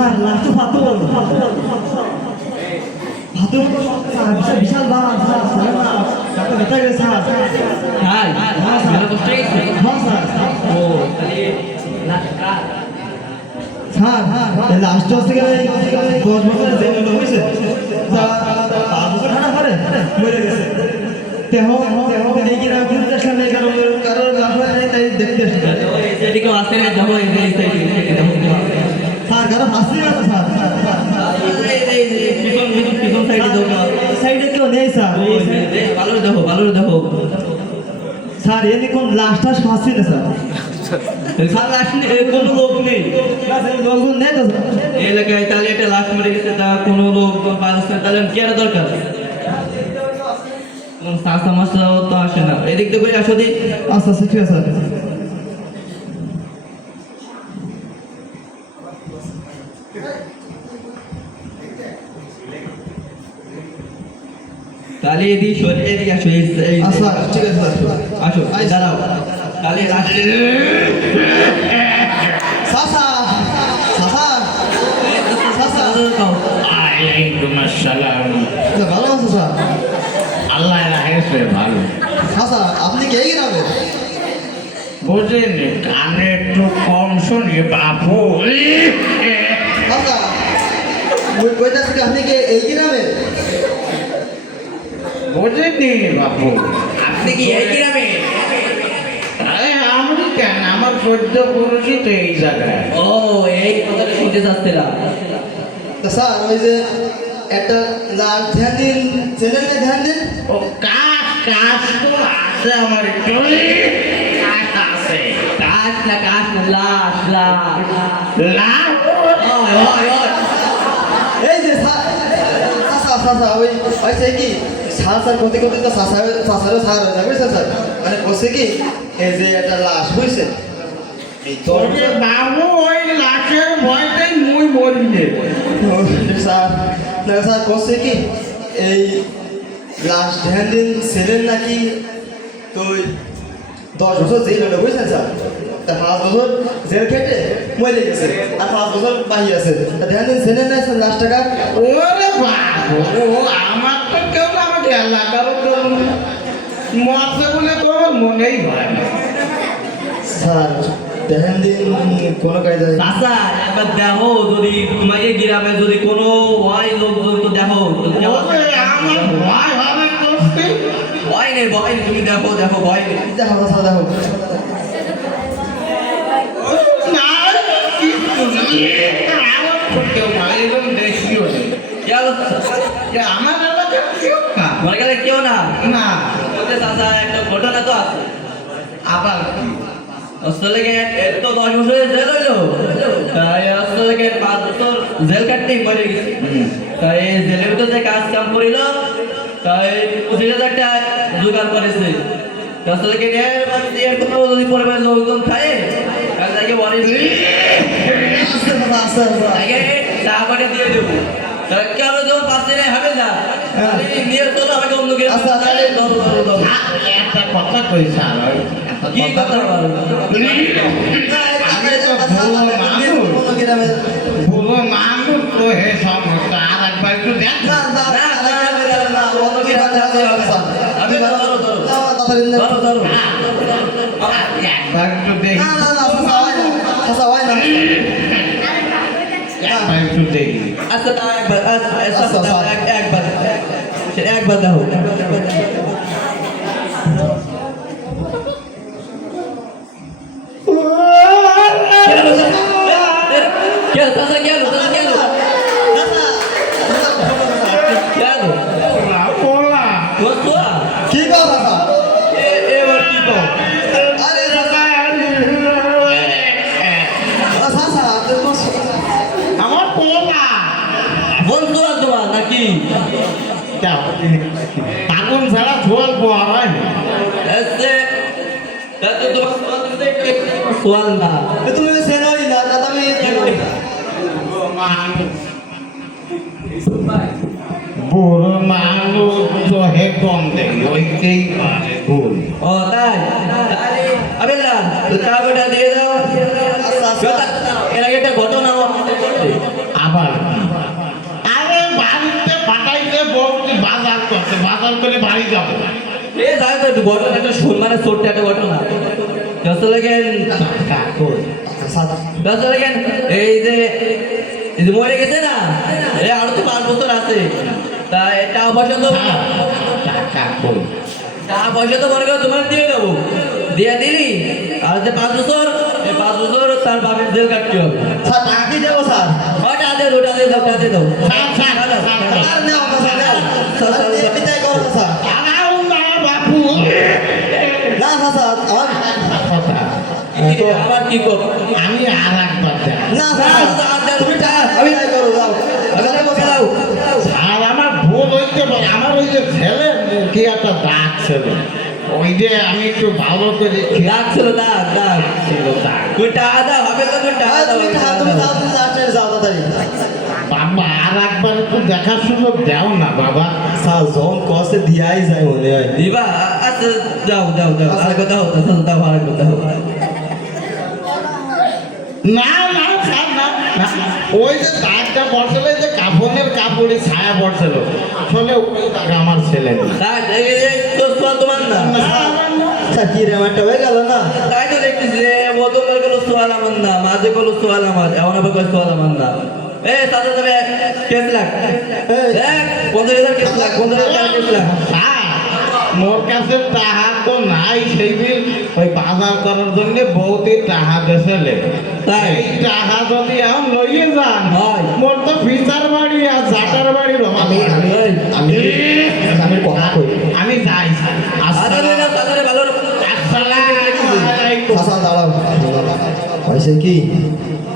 Sir last ফাতুল ফাতুল sir বিশাল বাস sir sir কাকে বেটা গেছে স্যার হ্যাঁ স্যার কষ্ট হয়েছে হ্যাঁ স্যার ও তাহলে স্যার লাস্ট হচ্ছে গেলে 10 বছর জেল হয়েছে তা 5 বছর ঠান্ডা করে মরে গেছে তেহ এই কি নাম কিন্তু সামনে কারণ লাফায় নাই তাই দেখতে আসছে এদিকে আসতে না যাবো এই স্যার কারো ফাঁসি আছে স্যার পিছন সাইডে দাও সাইডে কেউ নেই স্যার ভালো দেখো স্যার এনে কোন লাস্টটা ফাঁসি না স্যার স্যার আসলে কোনো লোক নেই লোকজন নেই তো স্যার এই এলাকায় তাহলে একটা লাশ মরে গেছে তা কোনো লোক পাচ্ছে তাহলে কি আর দরকার সাসা মাসাও তো আসে না এদিক দিয়ে করে আসো দিই আচ্ছা আচ্ছা ঠিক আছে স্যার তাহলে এদিক সরে এদিকে আসো আচ্ছা ঠিক আছে স্যার আসো দাঁড়াও তাহলে সাসা সাসা সাসা আলাইকুম আসসালাম। ভালো আছো স্যার আল্লাহ রাখেছে ভালো। সাসা আপনি কে গ্রামের বুঝেন কানে একটু কম শুনি বাপু। সাসা ওই কইতা থেকে আপনি কে এই গ্রামের বুঝেনি বাপু। আপনি কি এই গ্রামে আরে আমি কেন, আমার সহ্য পুরুষই তো এই জায়গায়। ও এই কথাটা শুনতে চাচ্ছিলাম তা স্যার ওই যে একটা লাল ধ্যান দিন চ্যানেলে ধ্যান দিন ও কাজ কাজ তো আছে আমার একটু কাজ আছে। কাজ না লাশ লাভ এই যে সাসা সাসা ওই সে কি সার সার করতে করতে তো সাসারও সার হয়ে যাবে স্যার মানে বসে কি এই যে একটা লাশ বুঝছে এই তো ওরে বাবু ওই লাশের ভয়টাই মুই বললে। স্যার না স্যার বসে কি এই লাশ ধ্যান দিন ছিলেন নাকি তো 10 বছর জেল হলো বুঝছেন স্যার তা 5 বছর জেল খেটে মরে গেছে আর 5 বছর বাহি আছে ধ্যান দিন ছিলেন না স্যার লাশ টাকা ওরে বাবু আমার তো কেউ না, আমাকে এলাকার মরছে বলে তো আমার মনেই হয় না। স্যার ধ্যান দিন কোনো কায়দা চাচা একবার দেখো যদি তোমাকে গ্রামে যদি কোনো হয় লোকজন তো দেখো ওরে আমার ভয় হবে করতে। ভয় নেই তুমি দেখো ভয় নেই দেখো স্যার দেখো না কিছু না, আমার তো কেউ না, এরকম দেখিও নেই। কি অবস্থা যে আমার এলাকার কেউ না। মনে গেলে কেউ না না বলতে চাচা একটা ঘটনা তো আছে আবার কি? আসলে এর তো 10 বছরের জেল হইলো তাই আসলে 5 বছর জেল কাটতেই মরে গেছে তাই জেলের ভিতরে যে কাজ কাম করিল তাই 25,000 টাকা জোগাড় করেছে আসলে এর কোনো যদি পরিবারের লোকজন খায় তাহলে তাকে বলে তাকে টাকা করে দিয়ে দেবো কেন যখন 5 দিনে হবে না তাহলে নিয়ে চলো আমাকে অন্য কেউ আচ্ছা, তাহলে ধরো একটা কথা কই স্যার, কি কথা বলো আমি তো ভুলো মানুষ তো হে সমস্যা। আর একবার একটু দেখ না। একবার একটু দেখি, একবার একটু দেখি। আচ্ছা একবার দেখো পোলা কি কথা এবার কি কও আরে সাসা আমার পোলা বন্ধু তোমার নাকি আগুন ছাড়া ঝোল পোয়া হয় না। এসে তাতে তোমার সোয়াল না তুমি সেনই না দাদা আমি বুড়ো মানুষ তো হে কম দেয় ওইটাই পারে ভুল। ও তাই তাহলে আবেলা টাকাটা দিয়ে দাও এর আগে একটা ঘটনা যাবো এ যাই তো একটু ঘটনা একটা শুন মানে ছোট্ট একটা ঘটনা আসলে কেন আসলে কেন এই যে মরে গেছে না আরো তো 5 বছর আছে তা টাকা পয়সা তো টাকা পয়সা তো মনে করো তোমার দিয়ে দেবো দিয়ে দিলি আর যে 5 বছর এই 5 বছর তার বাপের জেল কাটতে হবে স্যার টাকা কি দেবো স্যার ওটা দিয়ে দাও টাকা দিয়ে দাও আর নাও না স্যার নাও স্যার এটাই করো স্যার আরাও না বাপু না স্যার আমার আবার কি করবো আমি আর একবার দেখ না স্যার তুমি টাকা আমি তাই করো যাও খেলাও আর আমার ভুল হইতে পারে আমার ওই যে ছেলে কি একটা দাগ ছিল ওই যে আমি একটু ভালো করে দাগ ছিল দাগ দাগ ছিল দাগ তুই টাকা দাও হবে তো তুই টাকা দাও তুমি যাও তুমি লাস্টে যাও তাড়াতাড়ি বাবা আর একবার একটু দেখার সুযোগ দাও না বাবা স্যার যখন কষ্টে দিয়াই যায় মনে হয় দিবা আচ্ছা যাও যাও যাও আর কথা হতো দাও আর কথা হতো না না স্যার না না। ওই যে দাগটা পড়ছিল এই যে কাপড়ের কাপড়ে ছায়া পড়ছিল আসলে ওই দাগ আমার ছেলে না। দাগ এই তো তোমার না স্যার কি রে আমারটা হয়ে গেল না তাই তো দেখতেছি যে বোতলের গুলো সোয়াল আমার না মাঝে গুলো সোয়াল আমার এমন আবার কোনো সোয়াল আমার না সাথে তবে কেস লাখ 50,000 কেস লাখ 50,000 কেস লাখ স্যার, মোর কাছে টাকা তো নাই সেই দিন ওই বাজার করার জন্য বউতে টাকা দেশে তাই? এই টাকা যদি এখন লইয়ে যান হয়। মোর তো বিচার বাড়ি আর জাটার বাড়ির অভাব আমি নাই। আমি আমি কথা কই আমি যাই স্যার তাদের ভালো আসসালামু হাসান দাঁড়াও হয়েছে কি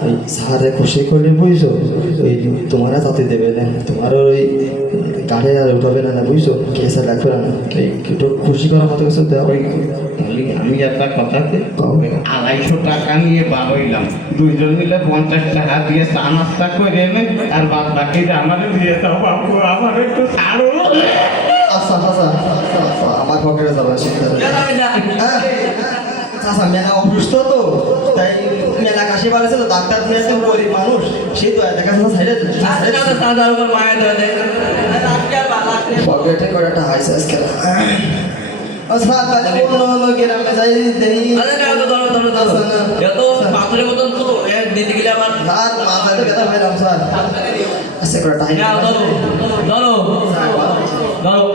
ওই স্যারে খুশি করলে বুঝছো ওই তোমারা তাতে দেবে না তোমার ওই গাড়ি আর উঠাবে না বুঝছো কেসে লাগবে না এই একটু খুশি করার মতো কিছু দেওয়া আমি একটা কথাতে কও। 250 টাকা নিয়ে বার হইলাম দুইজন মিলে 50 টাকা দিয়ে চা নাস্তা করে এনে আর বাদ বাকিটা আমাদের দিয়ে দাও বাবু আমার একটু ছাড়ো আচ্ছা আচ্ছা আমার পকেটে যাবে সেটা আচ্ছা মেলা অসুস্থ তো তাই মেলা কাশি বাড়েছে তো ডাক্তার দিয়ে তো গরিব মানুষ সেই তো দেখা যাচ্ছে মায়ের ধরে দেয় পকেটে করে একটা হাইস আজকে আচ্ছা তাহলে অন্য গ্রামে যাই দেই এত পাথরের মতন তো দিতে গেলে আমার রাত মাথায় ব্যথা পাইলাম স্যার আচ্ছা করে টাইম ধরো ধরো ধরো